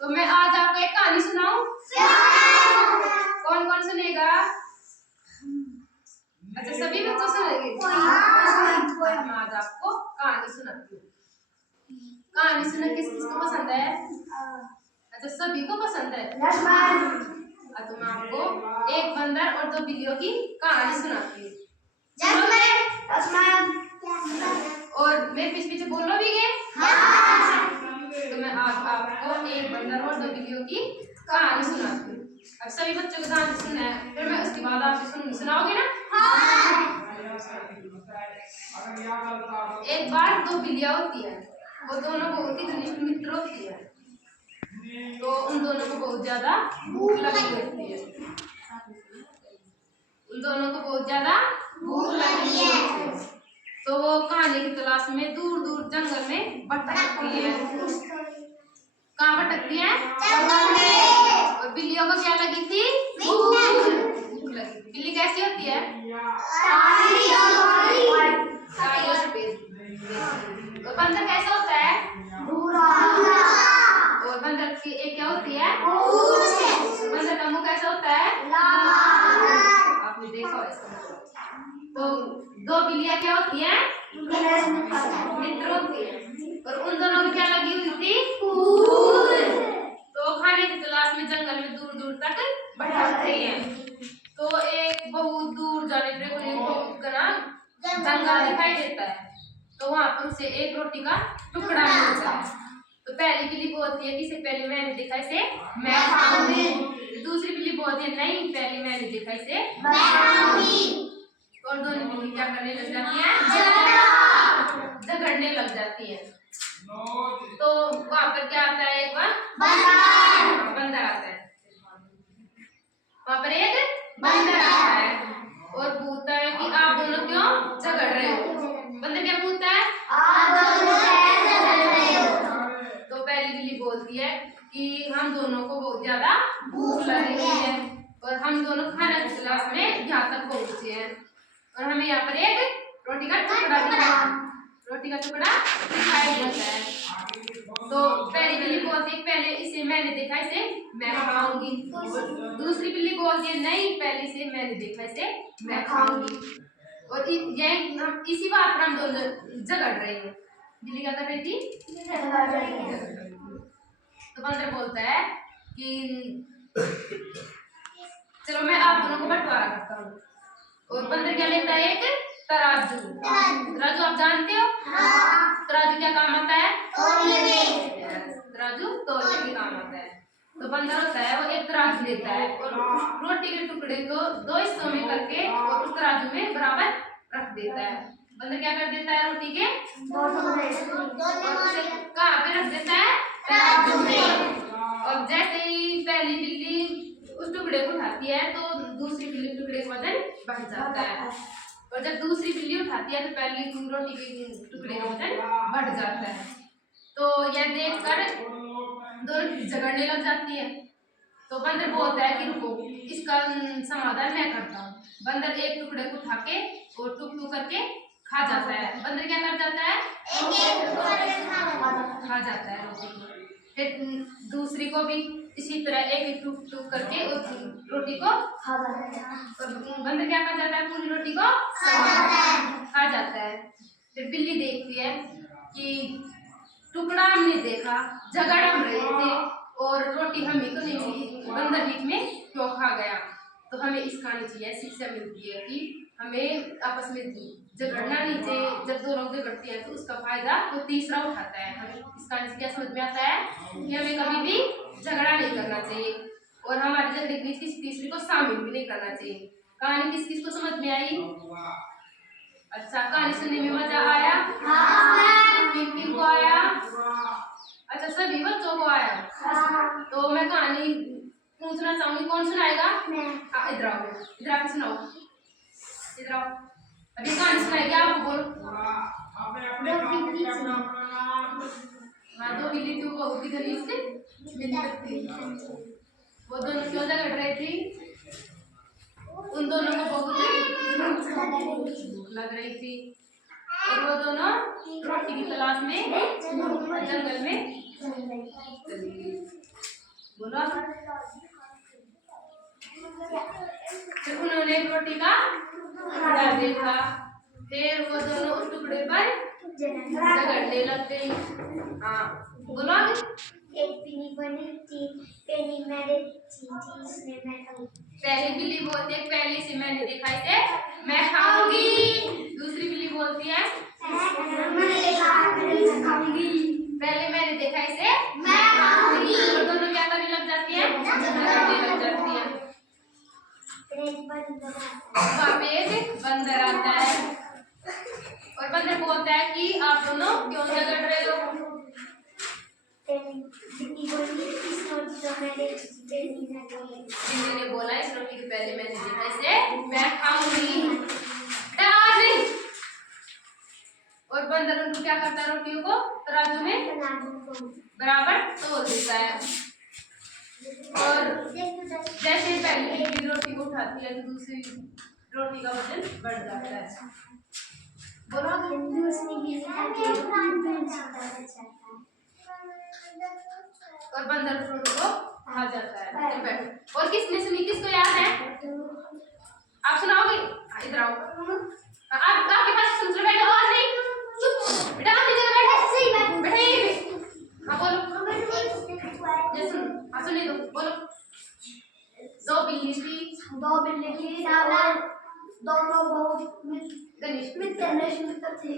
तो मैं आज आपको एक कहानी सुनाऊं। कौन कौन सुनेगा? अच्छा, सभी बच्चे सुनेंगे। मैं आज आपको कहानी सुनाती हूँ। कहानी सुनना किस किस को पसंद है? अच्छा, सभी को पसंद है। तो मैं आपको एक बंदर और दो बिल्लियों की कहानी सुनाती हूँ। और मैं पीछे पीछे बोल भी गए। तो मैं आज आपको एक बंदर और दो बिल्लियों की कहानी सुनाती हूँ। अब सभी बच्चों को ध्यान से सुनना है, फिर मैं उसके बाद आप सुनाओगे ना? एक बार दो बिल्लियां होती है, वो दोनों बहुत ही घनिष्ठ मित्र होती है। तो उन दोनों को बहुत ज्यादा भूख लगी होती है। उन दोनों को बहुत ज्यादा भूख लगी होती है। तो वो खाने की तलाश में दूर दूर जंगल में भटकती है। कहाँ भटकती है? जंगल में। और बिल्लियों को क्या लगी थी? भूख लगी। बिल्ली कैसी होती है? काली और सफेद। और बंदर कैसा होता है? और बंदर की एक क्या होती है? बंदर का मुंह कैसा होता है? आपने देखा होगा। तो दो बिल्लियां क्या होती हैं? मित्र होती है। और उन दोनों को क्या लगी हुई थी? तो खाने की तलाश में जंगल में दूर दूर तक भटकते हैं। तो एक बहुत दूर जाने पर उन्हें बहुत घना जंगल दिखाई देता है। तो वहां पर उसे एक रोटी का टुकड़ा मिलता है। तो पहली बिल्ली बोलती है कि इसे पहले मैंने देखा, इसे मैं खाऊंगी। दूसरी बिल्ली बोलती है नहीं, पहले मैंने देखा, इसे मैं खाऊंगी। और दोनों बिल्ली क्या करने लग जाती है? झगड़ने लग जाती है। तो वहां पर क्या आता है? एक बार बंदर आता है। वहां पर एक बंदर आता है और पूछता है कि आप दोनों क्यों झगड़ रहे हो? बंदर क्या पूछता है? तो पहली बिल्ली बोलती है कि हम दोनों को बहुत ज्यादा भूख लगी हुई है और हम दोनों खाना की तलाश में यहाँ तक पहुंचे हैं और हमें यहाँ पर एक रोटी का टुकड़ा दिखाई देता है। तो पहली बिल्ली बोलती है पहले इसे मैंने देखा, इसे मैं खाऊंगी। दूसरी बिल्ली बोलती है नहीं, पहले से मैंने देखा, इसे मैं खाऊंगी। और इसी बात पर हम दोनों झगड़ रहे हैं। बिल्ली क्या कर रही थी? तो बंदर बोलता है कि चलो मैं आप दोनों को बंटवारा करता हूँ। और बंदर क्या लेता है? एक तराजू। तराजू आप जानते हो? तराजू क्या काम आता है? तराजू तौलने के काम आता है। तो बंदर होता है वो एक तराजू लेता है और रोटी के टुकड़े को दो हिस्सों में करके और उस तराजू में बराबर रख देता है। बंदर क्या कर देता है? रोटी के कहाँ पे रख देता है? तराजू में। और जैसे ही पहली बिल्ली उस टुकड़े को उठाती है तो दूसरी बिल्ली टुकड़े का वजन बढ़ जाता है। और जब दूसरी बिल्ली उठाती है तो पहली रोटी के टुकड़े का वजन बढ़ जाता है। तो यह देखकर दोनों झगड़ने लग जाती है। तो बंदर बोलता है कि रुको, इसका समाधान मैं करता हूँ। बंदर एक टुकड़े को उठा के और टुक टुक करके खा जाता है। बंदर क्या कर जाता है? खा जाता है रोटी को। फिर दूसरी को भी इसी तरह एक एक टुक टुक करके उस रोटी को खा जाता है। बंदर क्या कर जाता है? पूरी रोटी को खा जाता है। फिर बिल्ली देखती है कि टुकड़ा हमने देखा, झगड़ हम रहे थे और रोटी हमें तो नहीं मिली, बंदर बीच में क्यों खा गया? तो हमें इस कहानी से यह शिक्षा मिलती है कि हमें आपस में झगड़ना नहीं चाहिए। जब दो लोग झगड़ते हैं तो उसका फायदा वो तीसरा उठाता है। हमें इस कहानी से क्या समझ में आता है? कि हमें कभी भी झगड़ा नहीं करना चाहिए और हमारे झगड़े के बीच किसी तीसरे को शामिल भी नहीं करना चाहिए। कहानी किस किस को समझ में आई? अच्छा, कहानी सुनने में मजा आया? किन किन को आया? अच्छा, सभी बच्चों को आया। तो मैं कहानी पूछना चाहूंगी, कौन सुनाएगा? इधर आओ, इधर आके सुनाओ। इधर आओ, अभी कहानी सुनाएगी आपको। बोलो। हाँ, दो बिल्ली थी, वो बहुत ही घनिष्ठ मित्र थी। वो दोनों क्यों झगड़ रहे थे? उन दोनों को बहुत भूख लग रही थी और वो दोनों रोटी की तलाश में जंगल में चली गई। बोलो। फिर उन्होंने रोटी का टुकड़ा देखा, फिर वो दोनों उस टुकड़े पर झगड़ने लग गई। हाँ बोलो आगे। एक बिल्ली बोली थी, पहली मैंने देखी थी, इसने मैं खाऊंगी। पहली बिल्ली बोलती है पहली से मैंने देखा इसे मैं खाऊंगी। दूसरी बिल्ली बोलती है मैंने देखा मैं खाऊंगी। पहले मैंने देखा इसे मैं खाऊंगी। और दोनों क्या करने लग जाती है, झगड़ने लग जाती है। वहाँ पे एक बंदर आता है और बंदर बोलता है कि आप दोनों क्यों झगड़ रहे हो। बिल्ली ने बोला इस रोटी के पहले मैंने देखा इसे मैं खाऊंगी बेटा आज नहीं। और बंदर उनको क्या करता है, रोटियों को तराजू में बराबर तोल देता है। और जैसे पहले एक रोटी को उठाती है तो दूसरी रोटी का वजन बढ़ जाता है। बोलो और बंदर रोटी को खा जाता है। बैठो। और किसने सुनी, किसको याद है, आप सुनाओगे। इधर आओ, आप आपके पास सुन बैठो, आवाज नहीं, चुप बेटा अपनी जगह बैठो, सही बात बैठे यहीं पे। हाँ बोलो जैसे हाँ सुनिए दो बोलो। दो बिल्ली थी, दोनों बहुत मित्र थे।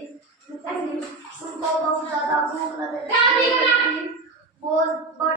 उनको बहुत ज्यादा भूख लग रही थी।